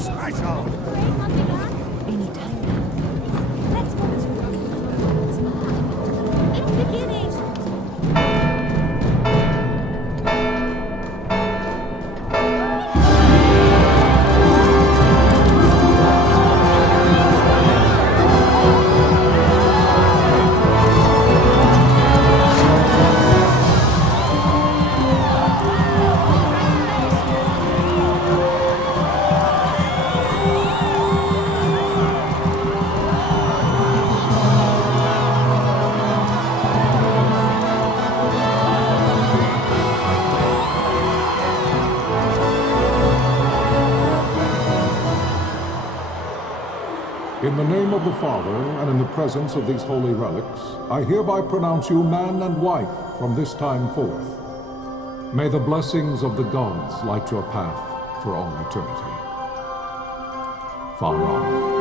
special. Anytime. Let's go to it's beginning. In the name of the Father, and in the presence of these holy relics, I hereby pronounce you man and wife from this time forth. May the blessings of the gods light your path for all eternity. Far on.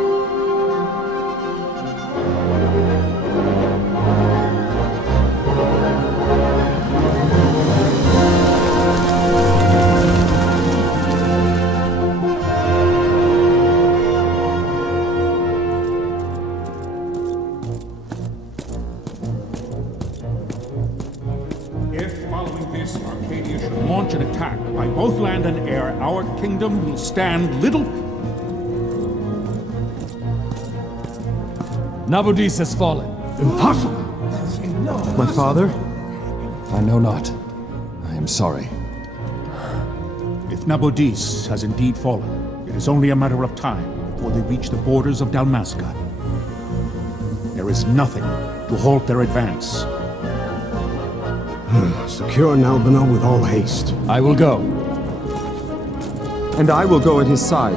Launch an attack by both land and air, our kingdom will stand little. Nabudis has fallen. Impossible! My father? I know not. I am sorry. If Nabudis has indeed fallen, it is only a matter of time before they reach the borders of Dalmasca. There is nothing to halt their advance. Secure Nalbina with all haste. I will go. And I will go at his side.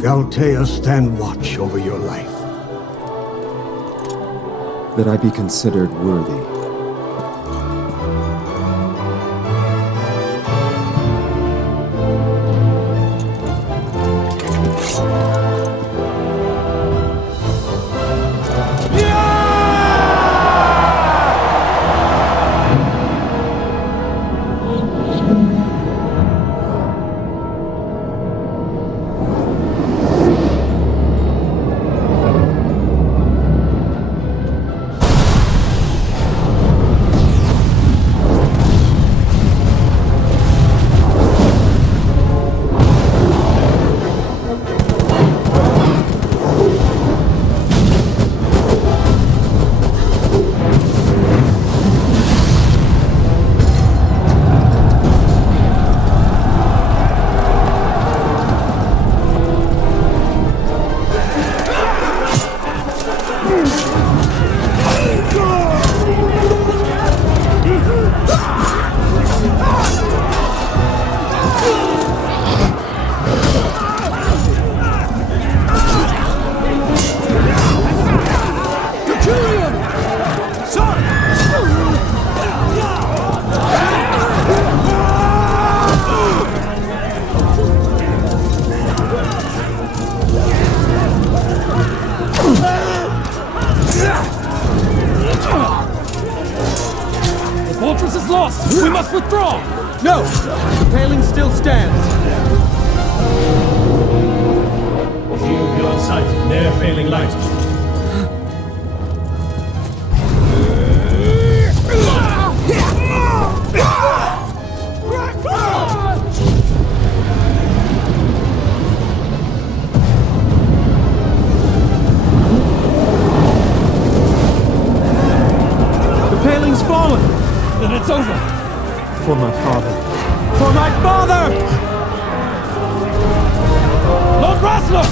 Galtea, stand watch over your life. That I be considered worthy. We must withdraw! No! The paling still stands! Shield your sight, ne'er failing light. The paling's fallen! Then it's over! For my father. For my father! Lord Rasler!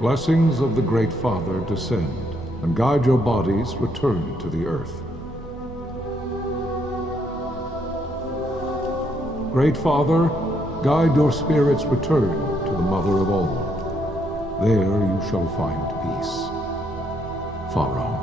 Blessings of the Great Father descend and guide your bodies return to the earth. Great Father, guide your spirits return to the Mother of all. There you shall find peace. Pharaoh.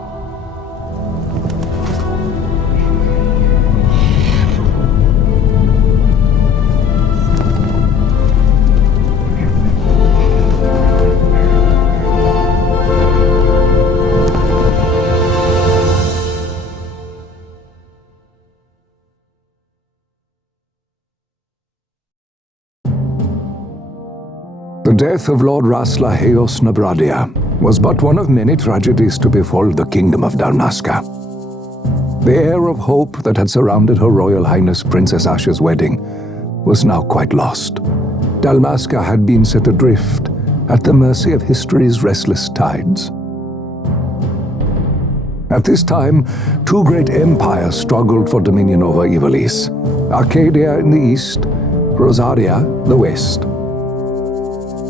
The death of Lord Raslaheos Nabradia was but one of many tragedies to befall the kingdom of Dalmasca. The air of hope that had surrounded Her Royal Highness Princess Asha's wedding was now quite lost. Dalmasca had been set adrift at the mercy of history's restless tides. At this time, two great empires struggled for dominion over Ivalice: Arcadia in the east, Rosaria the west.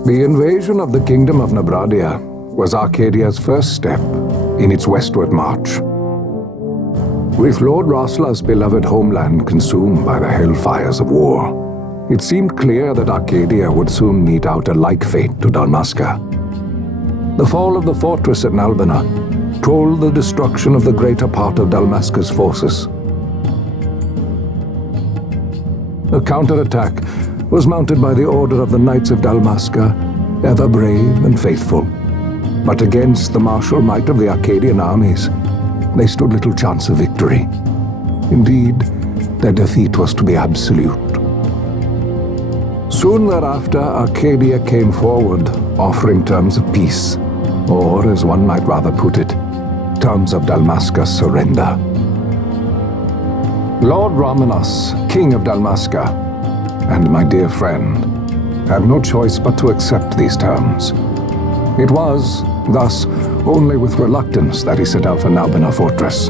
The invasion of the Kingdom of Nabradia was Arcadia's first step in its westward march. With Lord Rasla's beloved homeland consumed by the hellfires of war, it seemed clear that Arcadia would soon mete out a like fate to Dalmasca. The fall of the fortress at Nalbina told the destruction of the greater part of Dalmasca's forces. A counterattack was mounted by the order of the Knights of Dalmasca, ever brave and faithful. But against the martial might of the Arcadian armies, they stood little chance of victory. Indeed, their defeat was to be absolute. Soon thereafter, Arcadia came forward, offering terms of peace, or, as one might rather put it, terms of Dalmasca's surrender. Lord Ramenas, King of Dalmasca, and my dear friend, had no choice but to accept these terms. It was, thus, only with reluctance that he set out for Nalbina Fortress,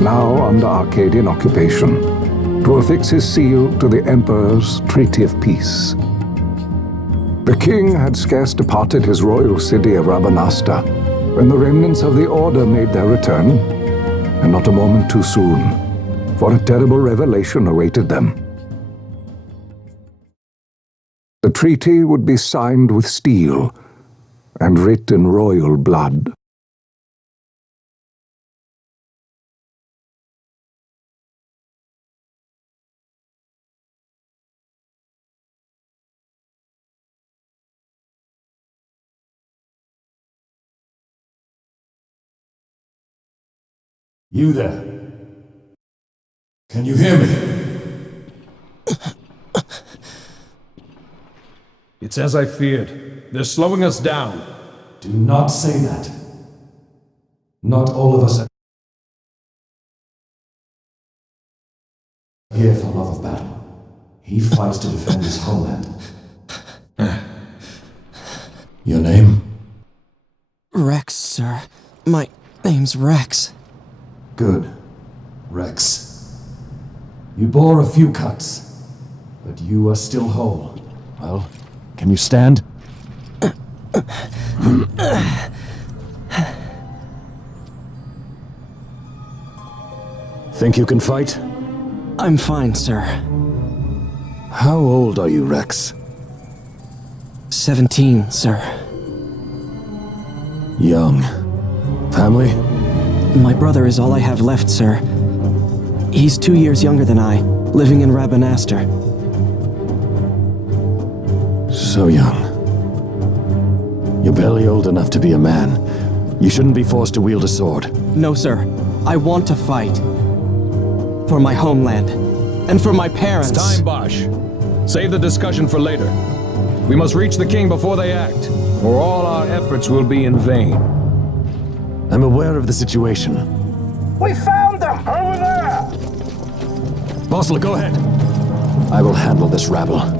now under Arcadian occupation, to affix his seal to the Emperor's Treaty of Peace. The king had scarce departed his royal city of Rabanasta when the remnants of the Order made their return, and not a moment too soon, for a terrible revelation awaited them. The treaty would be signed with steel and writ in royal blood. You there? Can you hear me? It's as I feared. They're slowing us down. Do not say that. Not all of us are here for love of battle. He fights to defend his homeland. Your name? Rex, sir. My name's Rex. Good. Rex. You bore a few cuts, but you are still whole. Well, can you stand? Think you can fight? I'm fine, sir. How old are you, Rex? 17, sir. Young. Family? My brother is all I have left, sir. He's 2 years younger than I, living in Rabanaster. So young. You're barely old enough to be a man. You shouldn't be forced to wield a sword. No, sir. I want to fight. For my homeland. And for my parents. It's time, Bosch. Save the discussion for later. We must reach the king before they act, or all our efforts will be in vain. I'm aware of the situation. We found them! Over there! Bossler, go ahead. I will handle this rabble.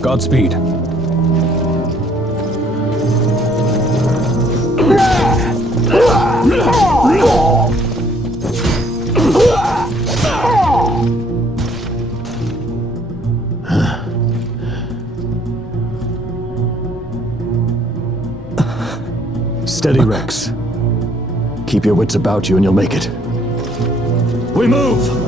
Godspeed. Steady, Rex. Keep your wits about you and you'll make it. We move!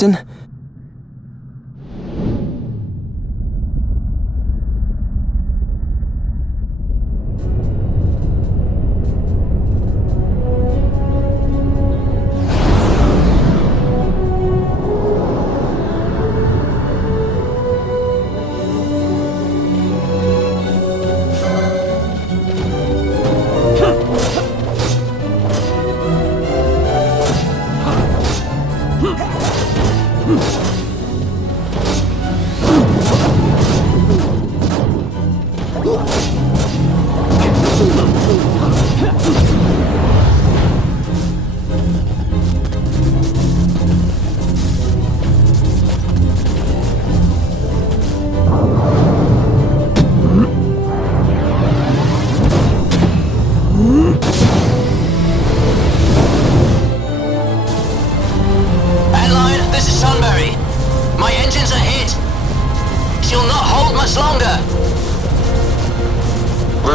Captain?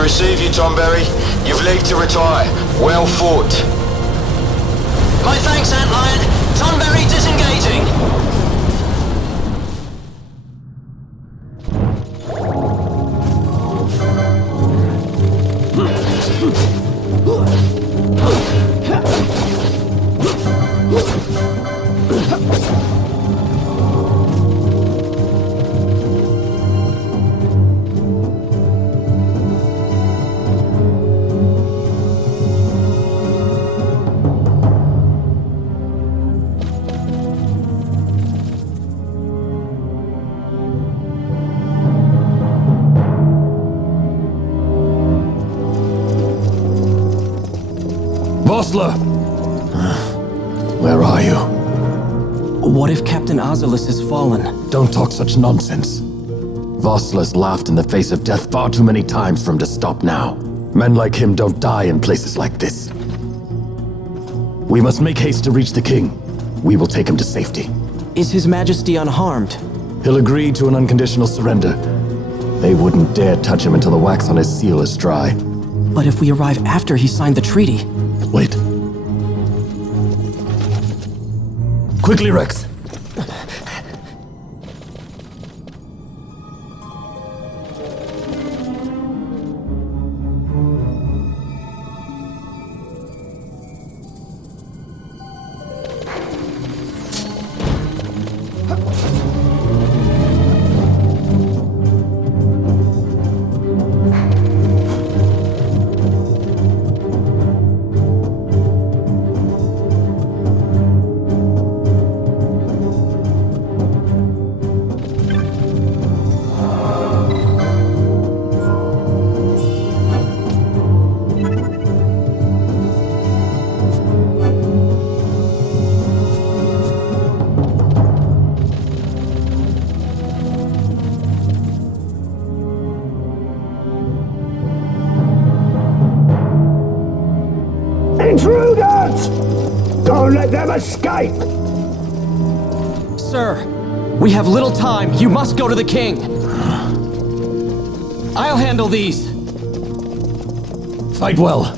Receive you, Tomberry. You've leave to retire. Well fought. My thanks, Antlion. Tonberry disengaging. Where are you? What if Captain Oculus has fallen? Don't talk such nonsense. Vosla's laughed in the face of death far too many times for him to stop now. Men like him don't die in places like this. We must make haste to reach the king. We will take him to safety. Is His Majesty unharmed? He'll agree to an unconditional surrender. They wouldn't dare touch him until the wax on his seal is dry. But if we arrive after he signed the treaty... Wait. Quickly, Rex. Intruders! Don't let them escape! Sir, we have little time. You must go to the king. I'll handle these. Fight well.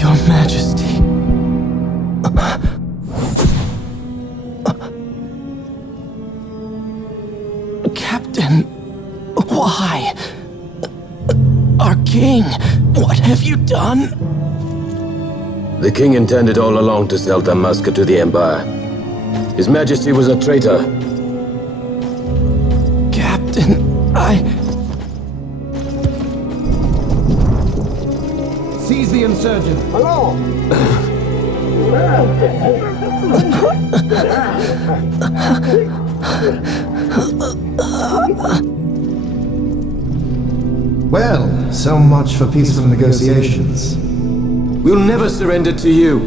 Your Majesty. Captain, why? Our king, what have you done? The king intended all along to sell Damascus to the Empire. His Majesty was a traitor. Captain, Seize the insurgent. Hello! Well, so much for peaceful negotiations. We'll never surrender to you.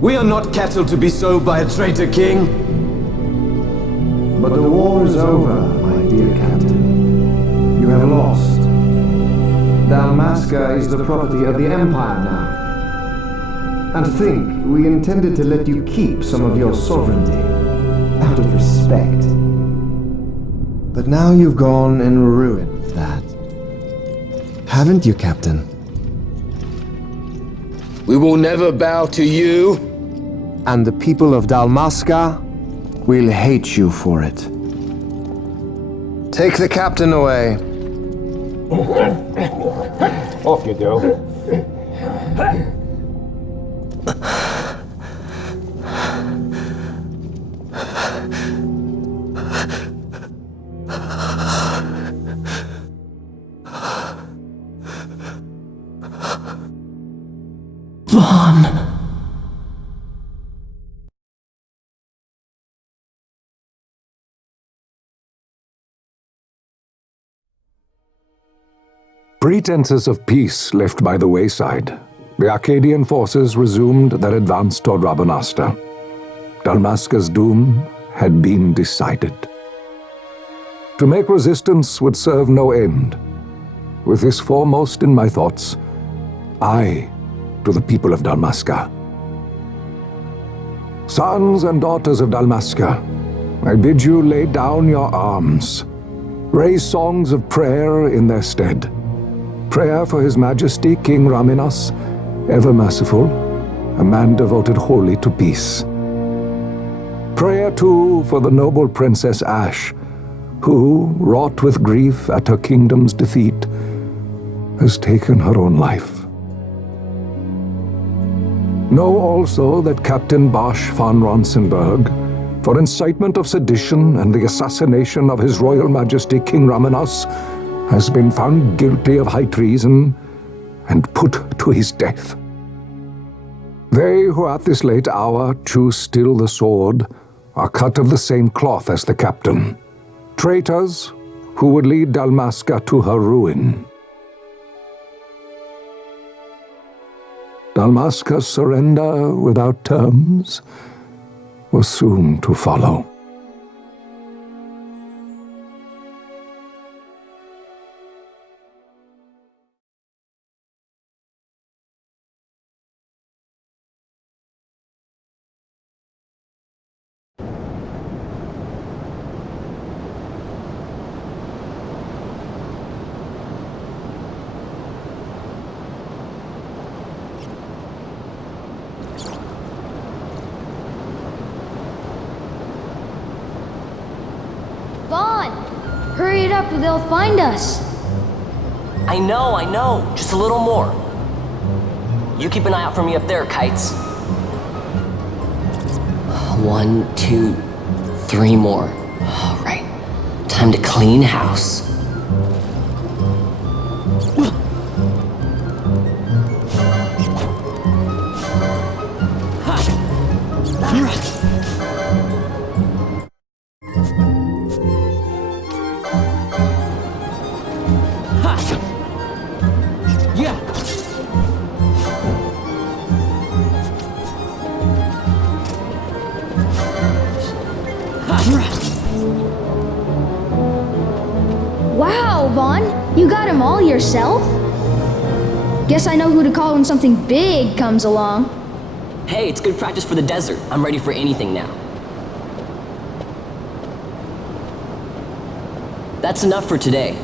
We are not cattle to be sold by a traitor king. But the war is over, my dear Captain. You have lost. Dalmasca is the property of the Empire now. And to think, we intended to let you keep some of your sovereignty, out of respect. But now you've gone and ruined that. Haven't you, Captain? We will never bow to you. And the people of Dalmasca will hate you for it. Take the captain away. Off you go. Vaughn. Pretenses of peace left by the wayside, the Arcadian forces resumed their advance toward Rabanasta. Dalmasca's doom had been decided. To make resistance would serve no end. With this foremost in my thoughts, I, to the people of Dalmasca. Sons and daughters of Dalmasca, I bid you lay down your arms. Raise songs of prayer in their stead. Prayer for His Majesty King Raminas, ever merciful, a man devoted wholly to peace. Prayer, too, for the noble Princess Ash, who, wrought with grief at her kingdom's defeat, has taken her own life. Know also that Captain Bosch von Ronsenberg, for incitement of sedition and the assassination of His Royal Majesty King Raminas, has been found guilty of high treason and put to his death. They who at this late hour choose still the sword are cut of the same cloth as the captain, traitors who would lead Dalmasca to her ruin. Dalmasca's surrender without terms was soon to follow. Hurry it up or they'll find us. I know. Just a little more. You keep an eye out for me up there, Kites. 1, 2, 3 more. All right. Time to clean house. Wow, Vaughn, you got him all yourself? Guess I know who to call when something big comes along. Hey, it's good practice for the desert. I'm ready for anything now. That's enough for today.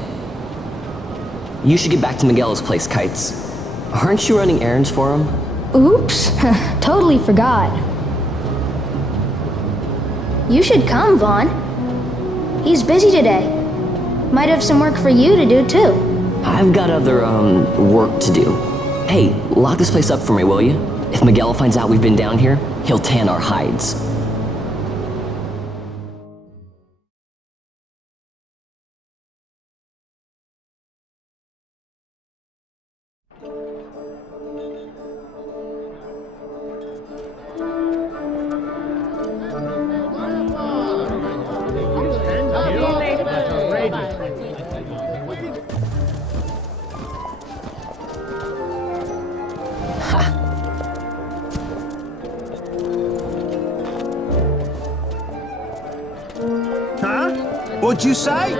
You should get back to Miguel's place, Kites. Aren't you running errands for him? Oops, totally forgot. You should come, Vaughn. He's busy today. Might have some work for you to do, too. I've got other, work to do. Hey, lock this place up for me, will you? If Miguel finds out we've been down here, he'll tan our hides. What'd you say?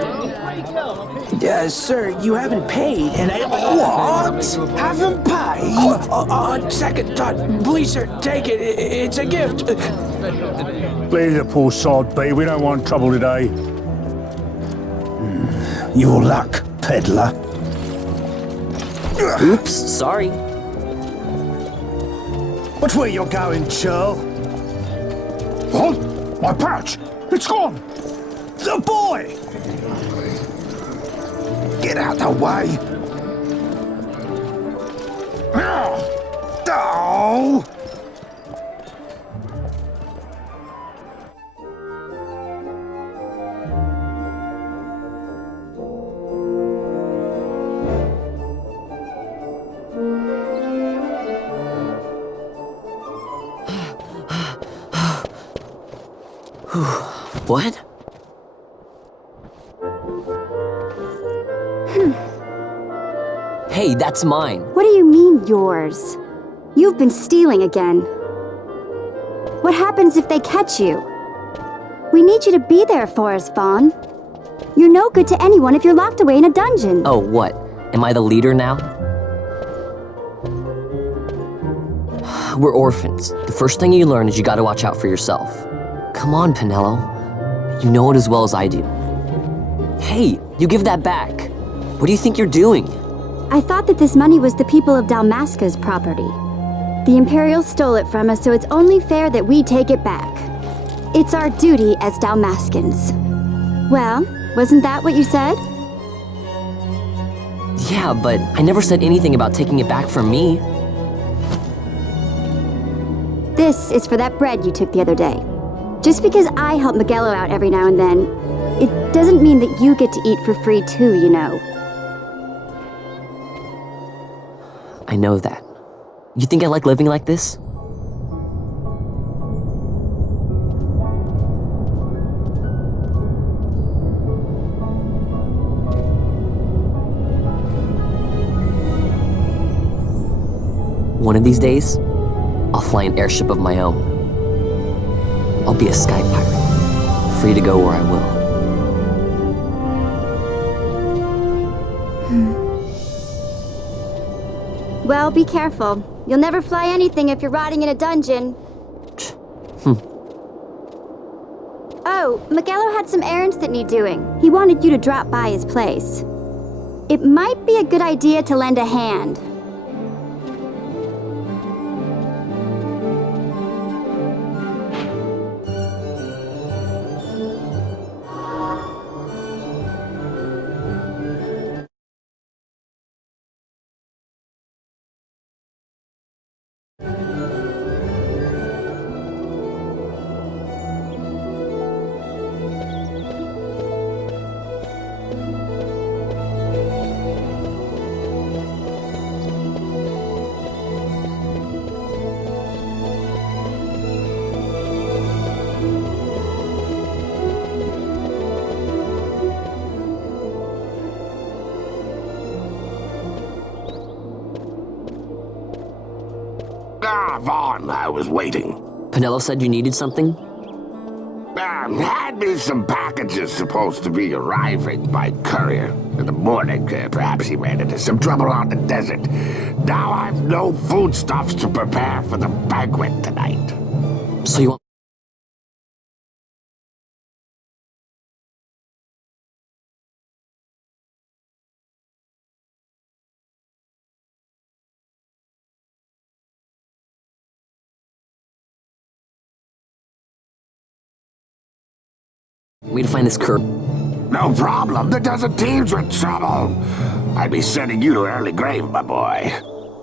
Sir, you haven't paid, and I... What? Haven't paid? On second thought, please, sir, take it. It's a gift. Leave the poor sod be. We don't want trouble today. Your luck, peddler. Oops, sorry. Watch where you're going, churl. What? My pouch! It's gone! The boy! Get out the way! Oh! What? Hey, that's mine. What do you mean, yours? You've been stealing again. What happens if they catch you? We need you to be there for us, Vaughn. You're no good to anyone if you're locked away in a dungeon. Oh, what? Am I the leader now? We're orphans. The first thing you learn is you gotta watch out for yourself. Come on, Pinello. You know it as well as I do. Hey, you give that back. What do you think you're doing? I thought that this money was the people of Dalmasca's property. The Imperials stole it from us, so it's only fair that we take it back. It's our duty as Dalmascans. Well, wasn't that what you said? Yeah, but I never said anything about taking it back from me. This is for that bread you took the other day. Just because I help Miguelo out every now and then, it doesn't mean that you get to eat for free too, you know. I know that. You think I like living like this? One of these days, I'll fly an airship of my own. I'll be a sky pirate, free to go where I will. Well, be careful. You'll never fly anything if you're rotting in a dungeon. Oh, Miguelo had some errands that need doing. He wanted you to drop by his place. It might be a good idea to lend a hand. Vaughn, I was waiting. Pinello said you needed something? Had me some packages supposed to be arriving by courier. In the morning, perhaps he ran into some trouble on the desert. Now I've no foodstuffs to prepare for the banquet tonight. So you want... We to find this curb. No problem. The desert teems with trouble. I'd be sending you to early grave, my boy.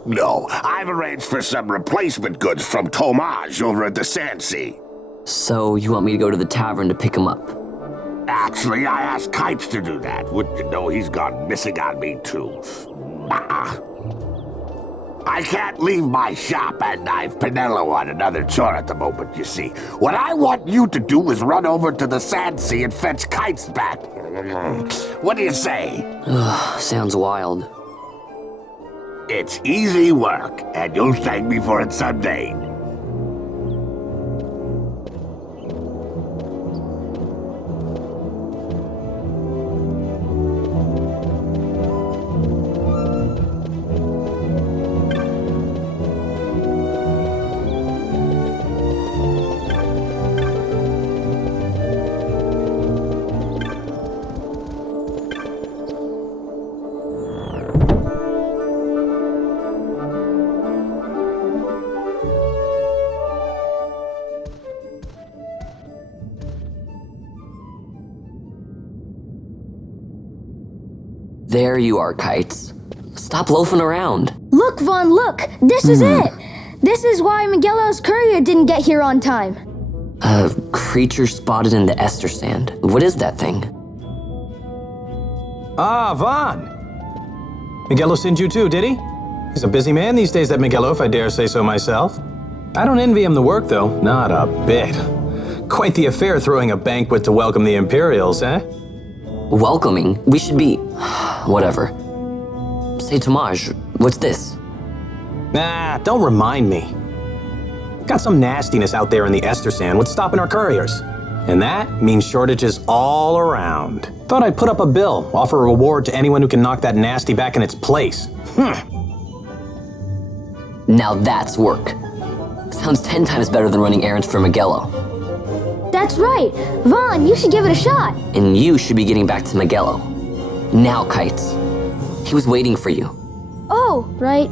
No, I've arranged for some replacement goods from Tomage over at the Sandsea. So you want me to go to the tavern to pick him up? Actually, I asked Kites to do that. Wouldn't you know he's gone missing on me, too. I can't leave my shop, and I've Pinello on another chore at the moment, you see. What I want you to do is run over to the Sandsea and fetch Kites back. What do you say? Sounds wild. It's easy work, and you'll thank me for it someday. There you are, Kites. Stop loafing around. Look, Vaughn, look! This is it! This is why Miguelo's courier didn't get here on time. A creature spotted in the ester sand. What is that thing? Ah, Vaughn! Miguelo sent you too, did he? He's a busy man these days, that Miguelo, if I dare say so myself. I don't envy him the work, though. Not a bit. Quite the affair throwing a banquet to welcome the Imperials, eh? Welcoming? We should be... whatever. Say, Tomage, what's this? Nah, don't remind me. Got some nastiness out there in the ester sand. What's stopping our couriers? And that means shortages all around. Thought I'd put up a bill, offer a reward to anyone who can knock that nasty back in its place. Now that's work. Sounds 10 times better than running errands for Miguelo. That's right. Vaughn, you should give it a shot. And you should be getting back to Miguelo. Now, Kites. He was waiting for you. Oh, right.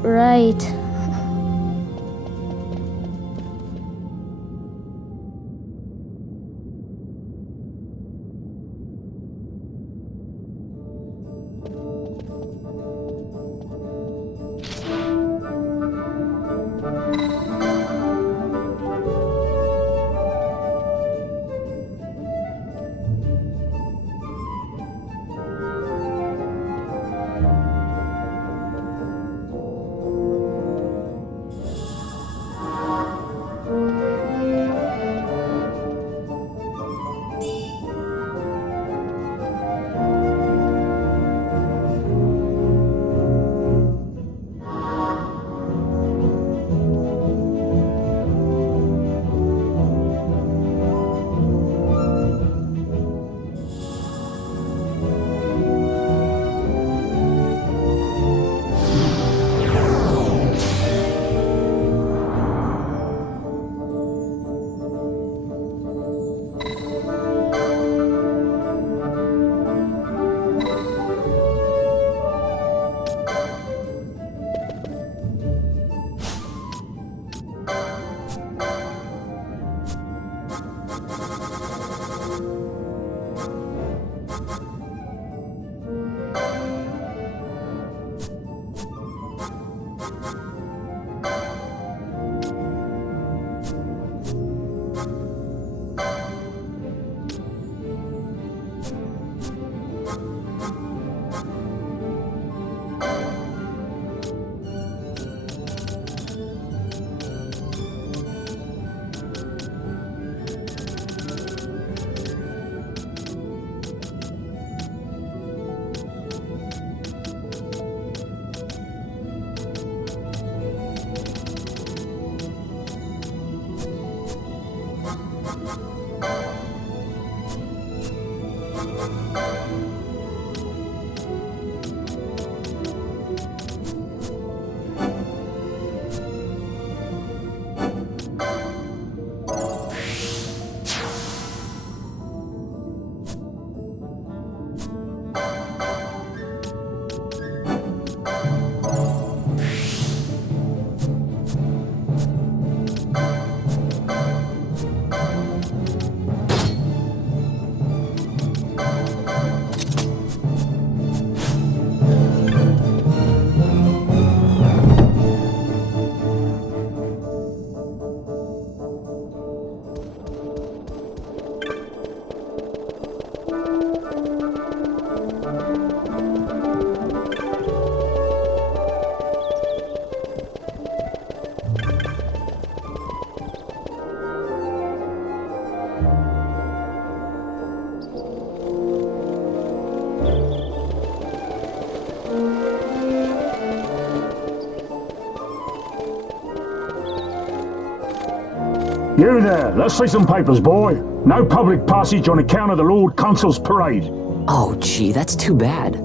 You there, let's see some papers, boy. No public passage on account of the Lord Consul's parade. Oh, gee, that's too bad.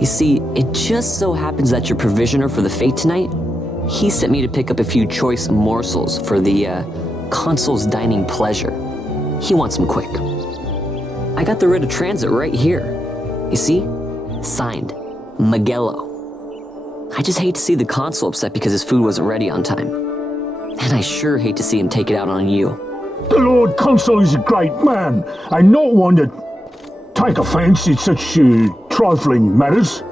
You see, it just so happens that your provisioner for the fete tonight, he sent me to pick up a few choice morsels for the, Consul's dining pleasure. He wants them quick. I got the writ of transit right here. You see? Signed, Magello. I just hate to see the Consul upset because his food wasn't ready on time. And I sure hate to see him take it out on you. The Lord Consul is a great man, and not one to take offence in such trifling matters.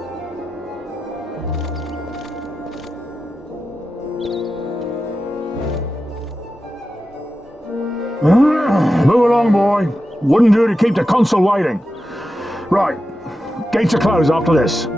Move along, boy. Wouldn't do to keep the Consul waiting. Right, gates are closed after this.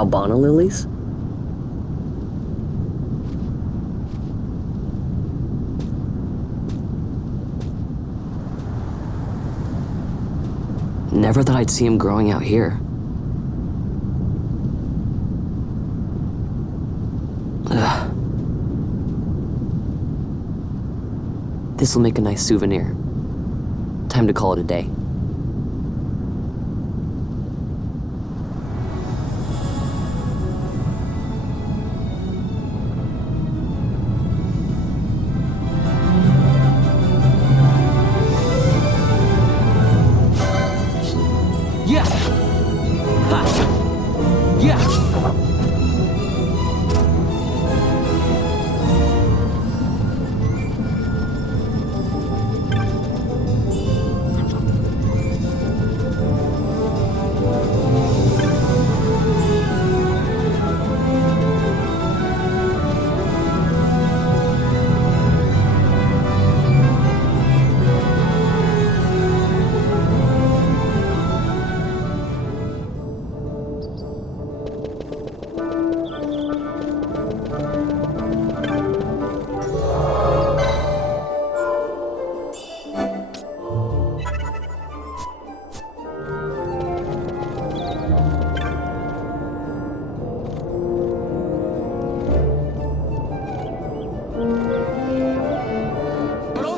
Albana lilies? Never thought I'd see him growing out here. Ugh. This'll make a nice souvenir. Time to call it a day. Yeah! Ha! Yeah!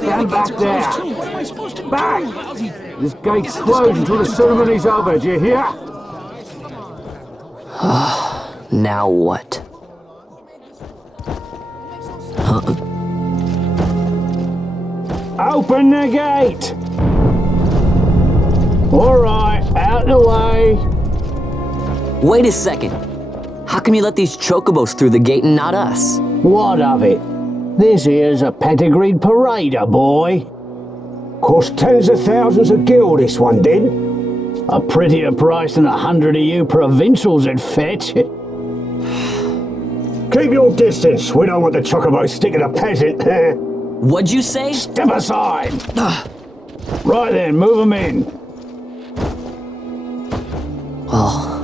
Stand back there! Back! This gate's closed until the ceremony's over, do you hear? Now what? Open the gate! Alright, out the way! Wait a second. How come you let these chocobos through the gate and not us? What of it? This here's a pedigreed parader, boy. Cost tens of thousands of gil, this one did. A prettier price than 100 of you provincials would fetch. Keep your distance. We don't want the chocobos sticking a peasant. What'd you say? Step aside. Right then, move them in. Well...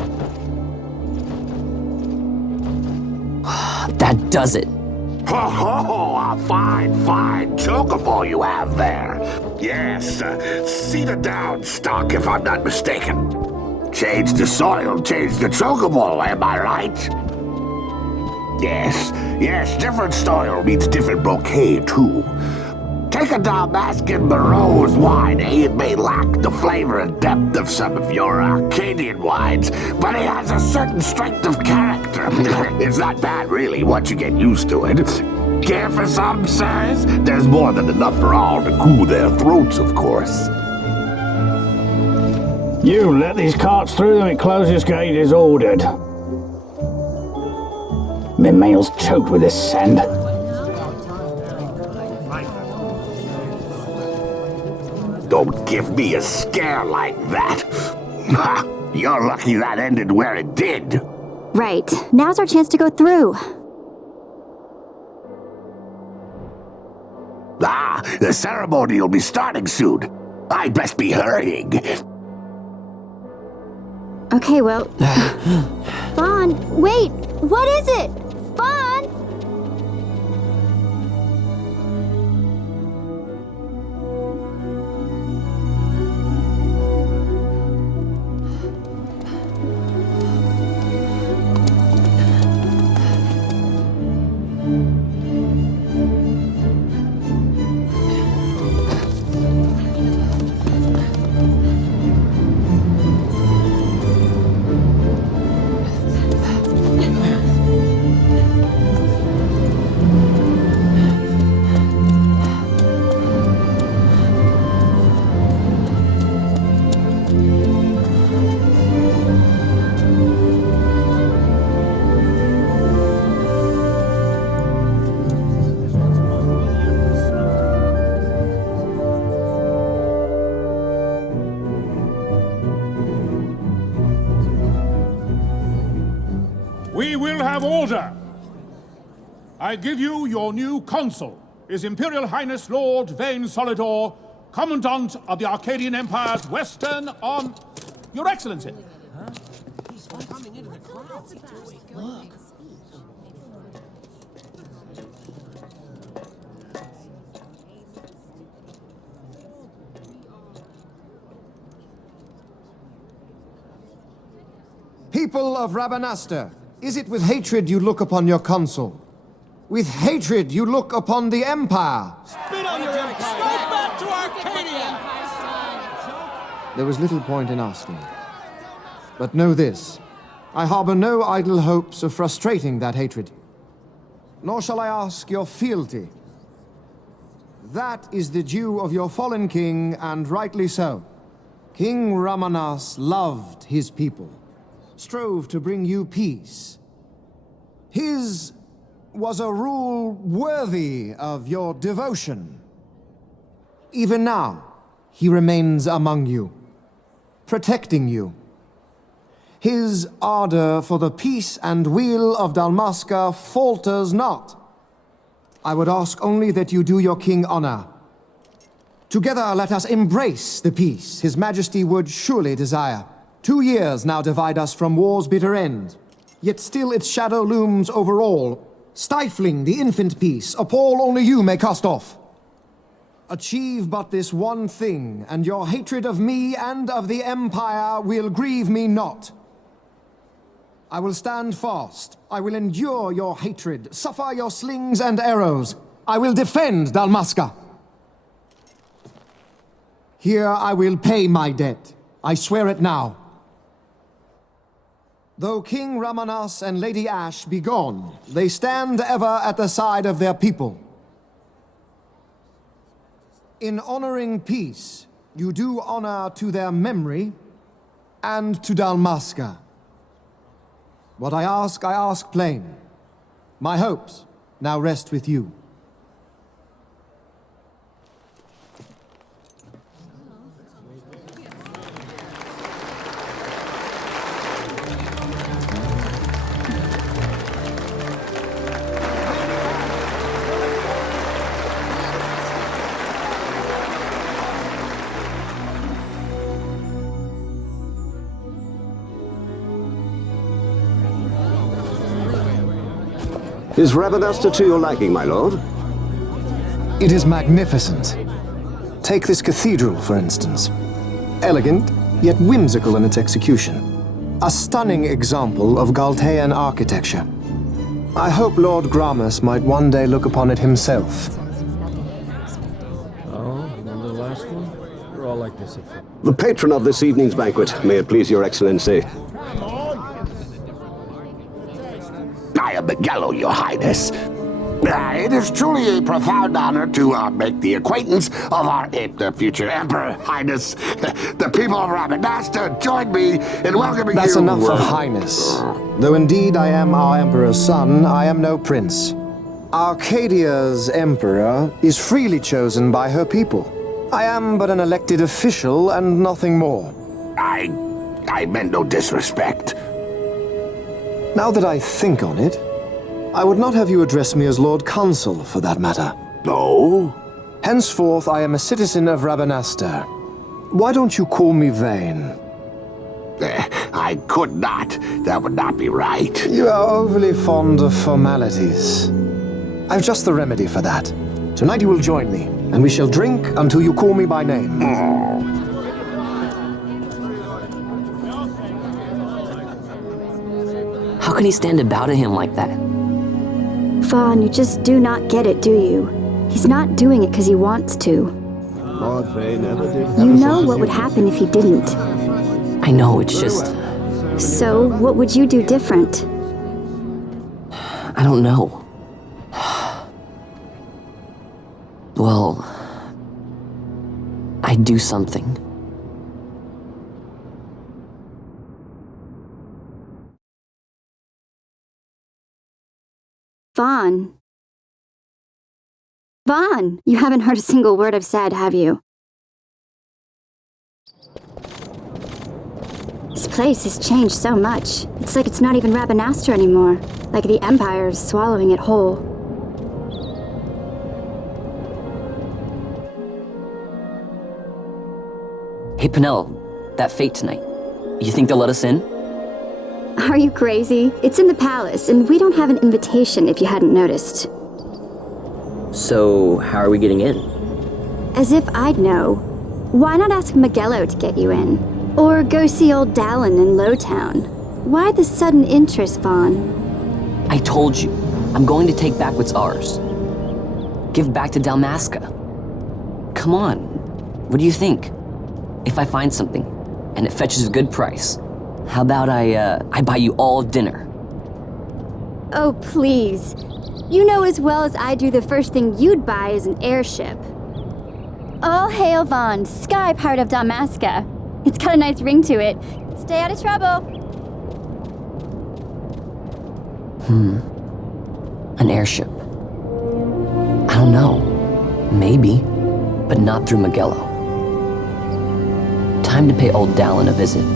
that does it. Ho ho! A fine chocobo you have there. Yes, cedar down stock if I'm not mistaken. Change the soil, change the chocobo, am I right? Yes, different soil means different bouquet too. Take a Dalmascan Barrow's wine, It may lack the flavor and depth of some of your Arcadian wines, but it has a certain strength of character. It's not bad, really, once you get used to it. Care for some, sirs? There's more than enough for all to cool their throats, of course. You let these carts through and closest gate is ordered. My mail's choked with this sand. Don't give me a scare like that. You're lucky that ended where it did. Right. Now's our chance to go through. The ceremony will be starting soon. I'd best be hurrying. Okay, well... Vaughn, wait! What is it? Vaughn! We will have order. I give you your new consul, His Imperial Highness Lord Vane Solidor, Commandant of the Arcadian Empire's Western Your Excellency. People of Rabanastre, is it with hatred you look upon your consul? With hatred you look upon the Empire? Spit on your empire! Go back to Arcadia! There was little point in asking. But know this, I harbor no idle hopes of frustrating that hatred. Nor shall I ask your fealty. That is the due of your fallen king, and rightly so. King Ramanas loved his people, strove to bring you peace. His was a rule worthy of your devotion. Even now, he remains among you, protecting you. His ardor for the peace and weal of Dalmasca falters not. I would ask only that you do your king honor. Together let us embrace the peace his majesty would surely desire. 2 years now divide us from war's bitter end, yet still its shadow looms over all, stifling the infant peace a pall only you may cast off. Achieve but this one thing, and your hatred of me and of the Empire will grieve me not. I will stand fast. I will endure your hatred, suffer your slings and arrows. I will defend Dalmasca. Here I will pay my debt. I swear it now. Though King Ramanas and Lady Ash be gone, they stand ever at the side of their people. In honoring peace, you do honor to their memory and to Dalmasca. What I ask plain. My hopes now rest with you. Is Rabanastre to your liking, my lord? It is magnificent. Take this cathedral, for instance. Elegant, yet whimsical in its execution. A stunning example of Galtean architecture. I hope Lord Gramus might one day look upon it himself. Oh, remember the last one? You're all like this at first. The patron of this evening's banquet, may it please your excellency. I am Miguel, your highness. It is truly a profound honor to make the acquaintance of our future emperor, highness. The people of Rabanastre join me in welcoming you. That's enough of highness. Though indeed I am our emperor's son, I am no prince. Arcadia's emperor is freely chosen by her people. I am but an elected official and nothing more. I meant no disrespect. Now that I think on it, I would not have you address me as Lord Consul, for that matter. No? Henceforth, I am a citizen of Rabanastre. Why don't you call me Vane? I could not. That would not be right. You are overly fond of formalities. I've just the remedy for that. Tonight you will join me, and we shall drink until you call me by name. How can he stand about to him like that? Fawn, you just do not get it, do you? He's not doing it because he wants to. Lord Vane never did. You know what would happen if he didn't. I know, it's just... So, what would you do different? I don't know. Well... I'd do something. Vaughn. Vaughn, you haven't heard a single word I've said, have you? This place has changed so much. It's like it's not even Rabanastre anymore. Like the Empire is swallowing it whole. Hey, Penel, that fate tonight. You think they'll let us in? Are you crazy? It's in the palace, and we don't have an invitation if you hadn't noticed. So, how are we getting in? As if I'd know. Why not ask Magello to get you in? Or go see old Dallin in Lowtown? Why the sudden interest, Vaughn? I told you, I'm going to take back what's ours. Give back to Dalmasca. Come on, what do you think? If I find something, and it fetches a good price, how about I buy you all dinner? Oh, please. You know as well as I do the first thing you'd buy is an airship. All hail Vaughn, sky part of Dalmasca. It's got a nice ring to it. Stay out of trouble. An airship. I don't know. Maybe. But not through Magello. Time to pay old Dallin a visit.